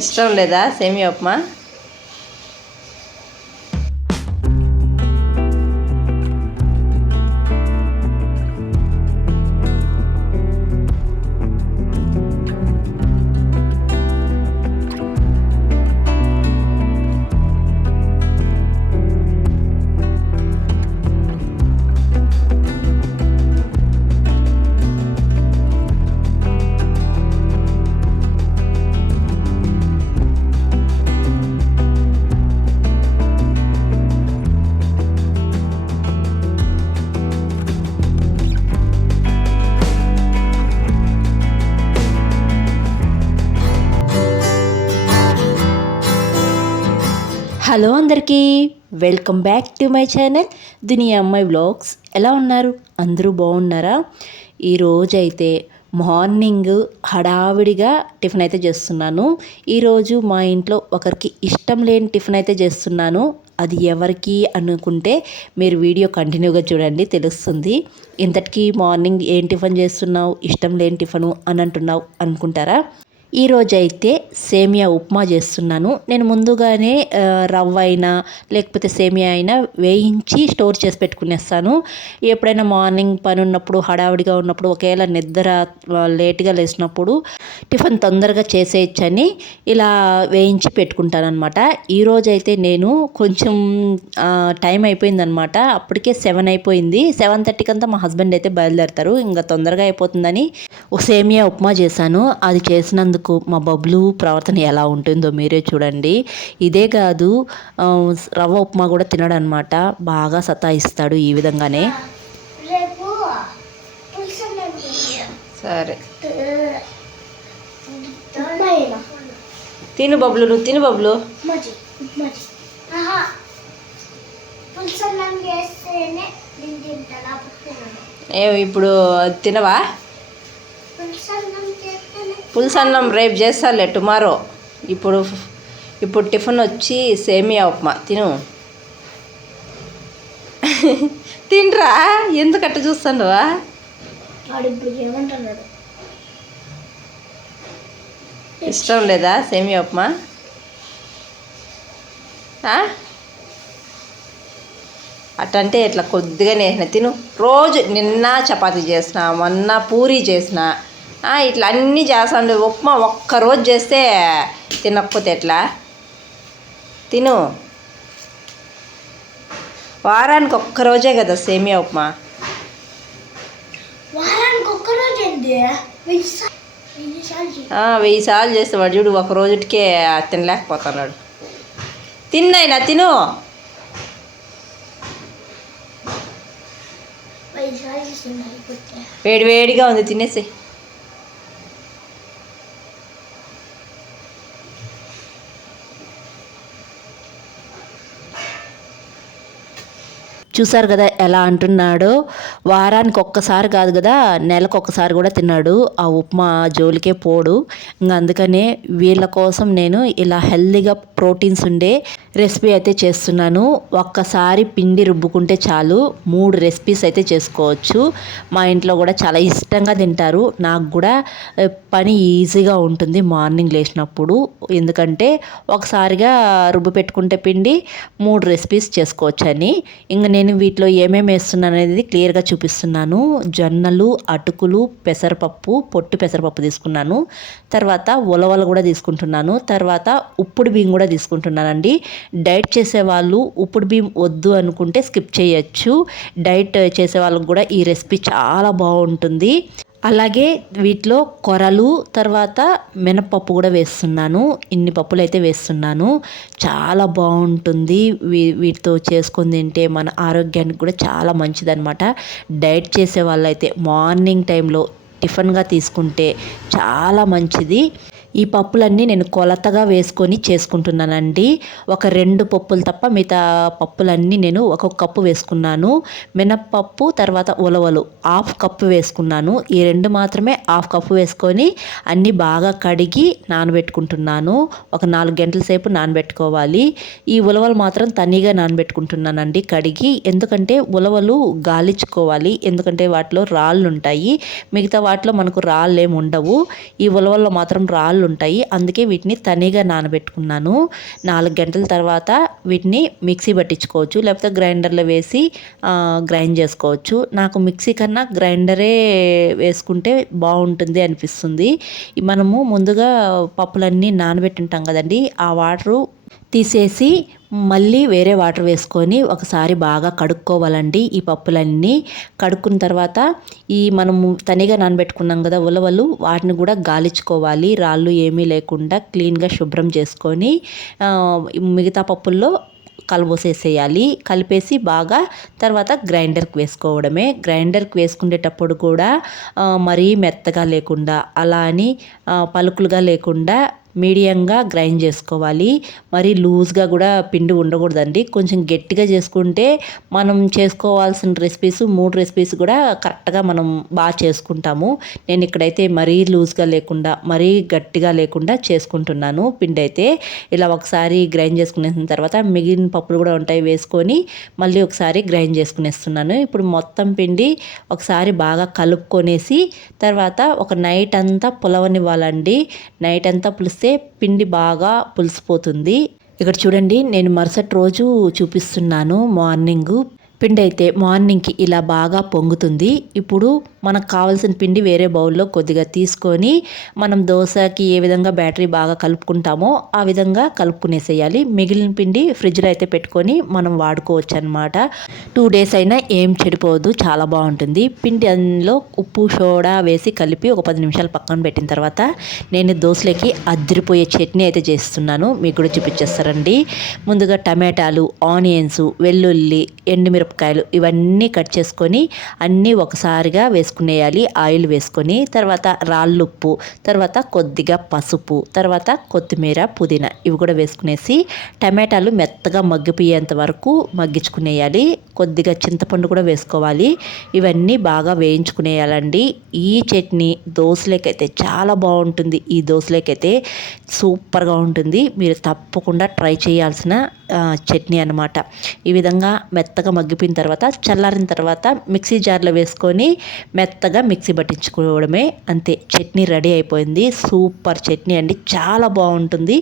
ఇష్టం లేదా సేమియా ఉప్మా? హలో అందరికీ, welcome back to my channel దునియా అమ్మాయి వ్లాగ్స్. ఎలా ఉన్నారు? అందరూ బాగున్నారా? ఈరోజైతే మార్నింగ్ హడావిడిగా టిఫిన్ అయితే చేస్తున్నాను. ఈరోజు మా ఇంట్లో ఒకరికి ఇష్టం లేని టిఫిన్ అయితే చేస్తున్నాను. అది ఎవరికి అనుకుంటే మీరు వీడియో కంటిన్యూగా చూడండి, తెలుస్తుంది. ఇంతటికీ మార్నింగ్ ఏం టిఫిన్ చేస్తున్నావు, ఇష్టం లేని టిఫిను అని అంటున్నావు అనుకుంటారా? ఈరోజైతే సేమియా ఉప్మా చేస్తున్నాను. నేను ముందుగానే రవ్వ అయినా లేకపోతే సేమియా అయినా వేయించి స్టోర్ చేసి పెట్టుకునేస్తాను. ఎప్పుడైనా మార్నింగ్ పని ఉన్నప్పుడు, హడావిడిగా ఉన్నప్పుడు, ఒకవేళ నిద్ర లేట్గా లేచినప్పుడు టిఫిన్ తొందరగా చేసేయచ్చని ఇలా వేయించి పెట్టుకుంటాను అనమాట. ఈరోజైతే నేను కొంచెం టైం అయిపోయిందనమాట. అప్పటికే 7 అయిపోయింది. 7:30 అంతా మా హస్బెండ్ అయితే బయలుదేరుతారు. ఇంకా తొందరగా అయిపోతుందని ఒక సేమియా ఉప్మా చేశాను. అది చేసినందుకు మా బబ్లు ప్రవర్తన ఎలా ఉంటుందో మీరే చూడండి. ఇదే కాదు, రవ్వ ఉప్మా కూడా తినడనమాట. బాగా సతాయిస్తాడు ఈ విధంగానే. సరే తిను బబ్లు, నువ్వు తిను బబ్లు. ఇప్పుడు తినవా? పులుసన్నం రేపు చేస్తాలే, టుమారో. ఇప్పుడు టిఫిన్ వచ్చి సేమియా ఉప్మా తిను. తినరా, ఎందుకట్ట చూస్తానువా? ఇష్టం లేదా సేమియా ఉప్మా? అట్టంటే ఇట్లా కొద్దిగానే వేసిన తిను. రోజు నిన్న చపాతీ చేసిన, మొన్న పూరీ చేసిన, ఇట్లా అన్నీ చేస్తాను. ఉప్మా ఒక్కరోజు చేస్తే తినకపోతే ఎట్లా? తిను. వారానికి ఒక్కరోజే కదా సేమియా ఉప్మా. వారానికి ఒక్కరోజు 1000 సార్లు చేసేవాడు చూడు, ఒక రోజుకే తినలేకపోతున్నాడు. తిన్నైనా తిను. వేడివేడిగా ఉంది, తినేసి. చూసారు కదా ఎలా అంటున్నాడో. వారానికి ఒక్కసారి కాదు కదా, నెలకు ఒక్కసారి కూడా తిన్నాడు. ఆ ఉప్మా జోలికే పోడు. ఇంకా అందుకనే వీళ్ళ కోసం నేను ఇలా హెల్తీగా ప్రోటీన్స్ ఉండే రెసిపీ అయితే చేస్తున్నాను. ఒక్కసారి పిండి రుబ్బుకుంటే చాలు 3 రెసిపీస్ అయితే చేసుకోవచ్చు. మా ఇంట్లో కూడా చాలా ఇష్టంగా తింటారు. నాకు కూడా పని ఈజీగా ఉంటుంది మార్నింగ్ లేచినప్పుడు. ఎందుకంటే ఒకసారిగా రుబ్బు పెట్టుకుంటే పిండి 3 రెసిపీస్ చేసుకోవచ్చని. ఇంకా నేను వీటిలో ఏమేమి వేస్తున్నాను అనేది క్లియర్గా చూపిస్తున్నాను. జొన్నలు, అటుకులు, పెసరపప్పు, పొట్టు పెసరపప్పు తీసుకున్నాను. తర్వాత ఉలవలు కూడా తీసుకుంటున్నాను. తర్వాత ఉప్పుడు బియ్యం కూడా తీసుకుంటున్నానండి. డైట్ చేసేవాళ్ళు ఉప్పుడు బియ్యం వద్దు అనుకుంటే స్కిప్ చేయొచ్చు. డైట్ చేసే వాళ్ళకు కూడా ఈ రెసిపీ చాలా బాగుంటుంది. అలాగే వీటిలో కొరలు, తర్వాత మినపప్పు కూడా వేస్తున్నాను. ఇన్ని పప్పులు అయితే వేస్తున్నాను. చాలా బాగుంటుంది. వీటితో చేసుకొని తింటే మన ఆరోగ్యానికి కూడా చాలా మంచిదన్నమాట. డైట్ చేసే వాళ్ళైతే మార్నింగ్ టైంలో టిఫిన్గా తీసుకుంటే చాలా మంచిది. ఈ పప్పులన్నీ నేను కొలతగా వేసుకొని చేసుకుంటున్నానండి. ఒక 2 పప్పులు తప్ప మిగతా పప్పులన్నీ నేను 1 కప్పు వేసుకున్నాను. మినప్పప్పు, తర్వాత ఉలవలు 1/2 కప్పు వేసుకున్నాను. ఈ 2 మాత్రమే 1/2 కప్పు వేసుకొని అన్నీ బాగా కడిగి నానబెట్టుకుంటున్నాను. ఒక 4 గంటల సేపు నానబెట్టుకోవాలి. ఈ ఉలవలు మాత్రం తనిగా నానబెట్టుకుంటున్నానండి కడిగి. ఎందుకంటే ఉలవలు గాలించుకోవాలి, ఎందుకంటే వాటిలో రాళ్ళు ఉంటాయి. మిగతా వాటిలో మనకు రాళ్ళు ఏమి ఉండవు. ఈ ఉలవల్లో మాత్రం రాళ్ళు ఉంటాయి, అందుకే వీటిని తనిగా నానబెట్టుకున్నాను. 4 గంటల తర్వాత వీటిని మిక్సీ పట్టించుకోవచ్చు, లేకపోతే గ్రైండర్లో వేసి గ్రైండ్ చేసుకోవచ్చు. నాకు మిక్సీ కన్నా గ్రైండరే వేసుకుంటే బాగుంటుంది అనిపిస్తుంది. మనము ముందుగా పప్పులన్నీ నానబెట్టుంటాం కదండి, ఆ వాటరు తీసేసి మళ్ళీ వేరే వాటర్ వేసుకొని ఒకసారి బాగా కడుక్కోవాలండి. ఈ పప్పులన్నీ కడుక్కున్న తర్వాత ఈ మనము తనిగా నానబెట్టుకున్నాం కదా ఉలవలు, వాటిని కూడా గాలించుకోవాలి. రాళ్ళు ఏమీ లేకుండా క్లీన్గా శుభ్రం చేసుకొని మిగతా పప్పుల్లో కలబోసేసేయాలి. కలిపేసి బాగా తర్వాత గ్రైండర్కి వేసుకోవడమే. గ్రైండర్కి వేసుకునేటప్పుడు కూడా మరీ మెత్తగా లేకుండా, అలా అని పలుకులుగా లేకుండా మీడియంగా గ్రైండ్ చేసుకోవాలి. మరి లూజ్గా కూడా పిండి ఉండకూడదండి. కొంచెం గట్టిగా చేసుకుంటే మనం చేసుకోవాల్సిన రెసిపీస్ 3 రెసిపీస్ కూడా కరెక్ట్గా మనం బాగా చేసుకుంటాము. నేను ఇక్కడైతే మరీ లూజ్గా లేకుండా మరీ గట్టిగా లేకుండా చేసుకుంటున్నాను. పిండి అయితే ఇలా ఒకసారి గ్రైండ్ చేసుకునేసిన తర్వాత మిగిలిన పప్పులు కూడా ఉంటాయి, వేసుకొని మళ్ళీ ఒకసారి గ్రైండ్ చేసుకునేస్తున్నాను. ఇప్పుడు మొత్తం పిండి ఒకసారి బాగా కలుపుకొనేసి తర్వాత ఒక నైట్ అంతా పులవనివ్వాలండి. నైట్ అంతా పులిస్తే పిండి బాగా పులిసిపోతుంది. ఇక్కడ చూడండి, నేను మరుసటి రోజు చూపిస్తున్నాను. మార్నింగు పిండి అయితే మార్నింగ్కి ఇలా బాగా పొంగుతుంది. ఇప్పుడు మనకు కావాల్సిన పిండి వేరే బౌల్లో కొద్దిగా తీసుకొని మనం దోశకి ఏ విధంగా బ్యాటరీ బాగా కలుపుకుంటామో ఆ విధంగా కలుపుకునేసేయాలి. మిగిలిన పిండి ఫ్రిడ్జ్లో అయితే పెట్టుకొని మనం వాడుకోవచ్చు అనమాట. 2 days అయినా ఏం చెడిపోదు, చాలా బాగుంటుంది. పిండి అందులో ఉప్పు సోడా వేసి కలిపి ఒక 10 నిమిషాలు పక్కన పెట్టిన తర్వాత నేను దోశలకి అదిరిపోయే చట్నీ అయితే చేస్తున్నాను. మీకు కూడా చూపించేస్తారండి. ముందుగా టమాటాలు, ఆనియన్స్, వెల్లుల్లి, ఎండుమిరపకాయలు ఇవన్నీ కట్ చేసుకొని అన్నీ ఒకసారిగా వేసుకునేయాలి. ఆయిల్ వేసుకొని తర్వాత రాళ్ళుప్పు, తర్వాత కొద్దిగా పసుపు, తర్వాత కొత్తిమీర, పుదీనా ఇవి కూడా వేసుకునేసి టమాటాలు మెత్తగా మగ్గిపోయేంత వరకు మగ్గించుకునేయాలి. కొద్దిగా చింతపండు కూడా వేసుకోవాలి. ఇవన్నీ బాగా వేయించుకునేయాలండి. ఈ చట్నీ దోశలకైతే చాలా బాగుంటుంది. ఈ దోశలకైతే సూపర్గా ఉంటుంది. మీరు తప్పకుండా ట్రై చేయాల్సిన చట్నీ అనమాట. ఈ విధంగా మెత్తగా మగ్గిపోయిన తర్వాత చల్లారిన తర్వాత మిక్సీ జార్లో వేసుకొని మెత్తగా మిక్సీ పట్టించుకోవడమే, అంతే. చట్నీ రెడీ అయిపోయింది. సూపర్ చట్నీ అండి, చాలా బాగుంటుంది.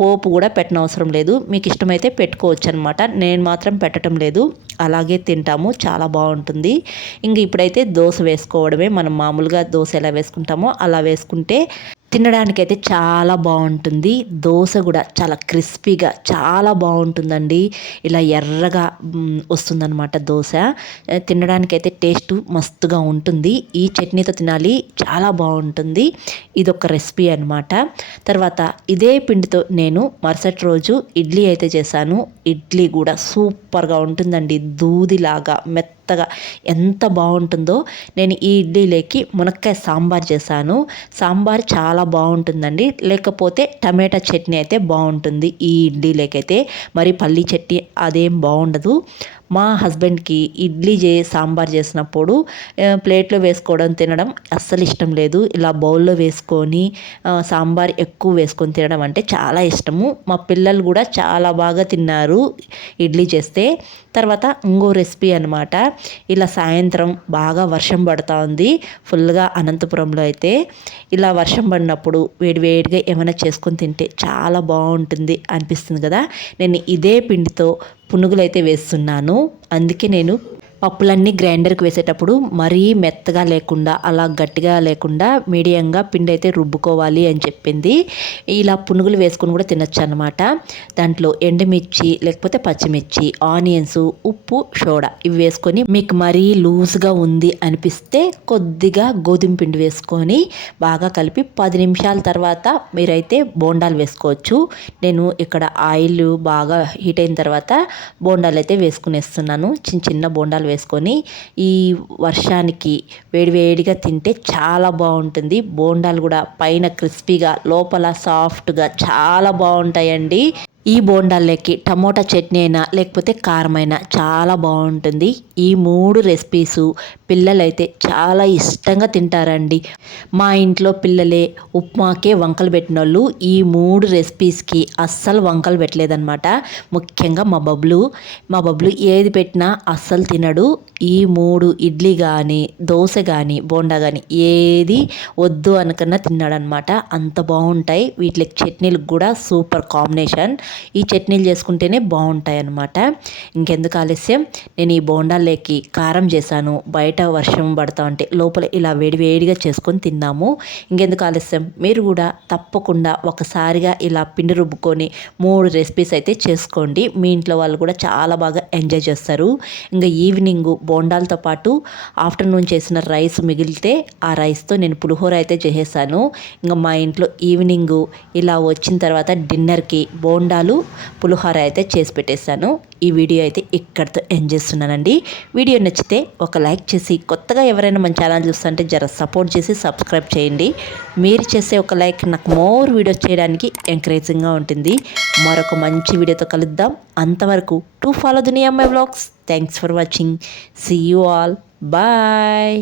పోపు కూడా పెట్టనవసరం లేదు, మీకు ఇష్టమైతే పెట్టుకోవచ్చు అనమాట. నేను మాత్రం పెట్టడం లేదు, అలాగే తింటాము, చాలా బాగుంటుంది. ఇంక ఇప్పుడైతే దోశ వేసుకోవడమే. మనం మామూలుగా దోశ ఎలా వేసుకుంటామో అలా వేసుకుంటే తినడానికైతే చాలా బాగుంటుంది. దోశ కూడా చాలా క్రిస్పీగా చాలా బాగుంటుందండి. ఇలా ఎర్రగా వస్తుందన్నమాట దోశ. తినడానికైతే టేస్ట్ మస్తుగా ఉంటుంది. ఈ చట్నీతో తినాలి, చాలా బాగుంటుంది. ఇదొక రెసిపీ అనమాట. తర్వాత ఇదే పిండితో నేను మరుసటి రోజు ఇడ్లీ అయితే చేశాను. ఇడ్లీ కూడా సూపర్గా ఉంటుందండి, దూదిలాగా మెత్తగా ఎంత బాగుంటుందో. నేను ఈ ఇడ్లీలోకి మునక్కాయ సాంబార్ చేశాను. సాంబార్ చాలా బాగుంటుందండి. లేకపోతే టమాటా చట్నీ అయితే బాగుంటుంది ఈ ఇడ్లీలోకైతే. మరి పల్లీ చట్నీ అదేం బాగుండదు. మా హస్బెండ్కి ఇడ్లీ సాంబార్ చేసినప్పుడు ప్లేట్లో వేసుకోవడం తినడం అస్సలు ఇష్టం లేదు. ఇలా బౌల్లో వేసుకొని సాంబార్ ఎక్కువ వేసుకొని తినడం అంటే చాలా ఇష్టము. మా పిల్లలు కూడా చాలా బాగా తిన్నారు ఇడ్లీ చేస్తే. తర్వాత ఇంకో రెసిపీ అనమాట. ఇలా సాయంత్రం బాగా వర్షం పడుతూ ఉంది ఫుల్గా అనంతపురంలో అయితే. ఇలా వర్షం పడినప్పుడు వేడివేడిగా ఏమైనా చేసుకొని తింటే చాలా బాగుంటుంది అనిపిస్తుంది కదా. నేను ఇదే పిండితో పునుగులు అయితే వేస్తున్నాను. అందుకే నేను పప్పులన్నీ గ్రైండర్కి వేసేటప్పుడు మరీ మెత్తగా లేకుండా అలా గట్టిగా లేకుండా మీడియంగా పిండి అయితే రుబ్బుకోవాలి అని చెప్పింది. ఇలా పునుగులు వేసుకొని కూడా తినొచ్చు అనమాట. దాంట్లో ఎండుమిర్చి లేకపోతే పచ్చిమిర్చి, ఆనియన్స్, ఉప్పు, సోడా ఇవి వేసుకొని మీకు మరీ లూజ్గా ఉంది అనిపిస్తే కొద్దిగా గోధుమ పిండి వేసుకొని బాగా కలిపి 10 నిమిషాల తర్వాత మీరైతే బోండాలు వేసుకోవచ్చు. నేను ఇక్కడ ఆయిల్ బాగా హీట్ అయిన తర్వాత బోండాలు అయితే వేసుకునేస్తున్నాను. చిన్న చిన్న బోండాలు వేసుకొని ఈ వర్షానికి వేడివేడిగా తింటే చాలా బాగుంటుంది. బోండాలు కూడా పైన క్రిస్పీగా లోపల సాఫ్ట్గా చాలా బాగుంటాయండి. ఈ బోండాల్లోకి టమోటా చట్నీ అయినా లేకపోతే కారమైనా చాలా బాగుంటుంది. ఈ 3 రెసిపీసు పిల్లలైతే చాలా ఇష్టంగా తింటారండి. మా ఇంట్లో పిల్లలే ఉప్మాకే వంకలు పెట్టినోళ్ళు ఈ 3 రెసిపీస్కి అస్సలు వంకలు పెట్టలేదన్నమాట. ముఖ్యంగా మా బబ్లు ఏది పెట్టినా అస్సలు తినడు. ఈ 3 ఇడ్లీ కానీ, దోశ కానీ, బోండా కానీ ఏది వద్దు అనకన్నా తిన్నాడనమాట. అంత బాగుంటాయి. వీటికి చట్నీలకు కూడా సూపర్ కాంబినేషన్. ఈ చట్నీలు చేసుకుంటేనే బాగుంటాయి అన్నమాట. ఇంకెందుకు ఆలస్యం, నేను ఈ బోండాల్లోకి కారం చేశాను. బయట వర్షం పడతా ఉంటే లోపల ఇలా వేడివేడిగా చేసుకొని తిన్నాము. ఇంకెందుకు ఆలస్యం, మీరు కూడా తప్పకుండా ఒకసారిగా ఇలా పిండి రుబ్బుకొని 3 రెసిపీస్ అయితే చేసుకోండి. మీ ఇంట్లో వాళ్ళు కూడా చాలా బాగా ఎంజాయ్ చేస్తారు. ఇంకా ఈవినింగ్ బోండాలతో పాటు ఆఫ్టర్నూన్ చేసిన రైస్ మిగిలితే ఆ రైస్తో నేను పులిహోర అయితే చేసేసాను. ఇంకా మా ఇంట్లో ఈవినింగ్ ఇలా వచ్చిన తర్వాత డిన్నర్కి బోండాలు పులిహోర అయితే చేసి పెట్టేశాను. ఈ వీడియో అయితే ఇక్కడితో ఎండ్ చేస్తున్నానండి. వీడియో నచ్చితే ఒక లైక్ చేసి, కొత్తగా ఎవరైనా మన ఛానల్ చూస్తుంటే సపోర్ట్ చేసి సబ్స్క్రైబ్ చేయండి. మీరు చేసే ఒక లైక్ నాకు మోర్ వీడియోస్ చేయడానికి ఎంకరేజింగ్గా ఉంటుంది. మరొక మంచి వీడియోతో కలుద్దాం. అంతవరకు to follow Duniya my vlogs. Thanks for watching. See you all. Bye.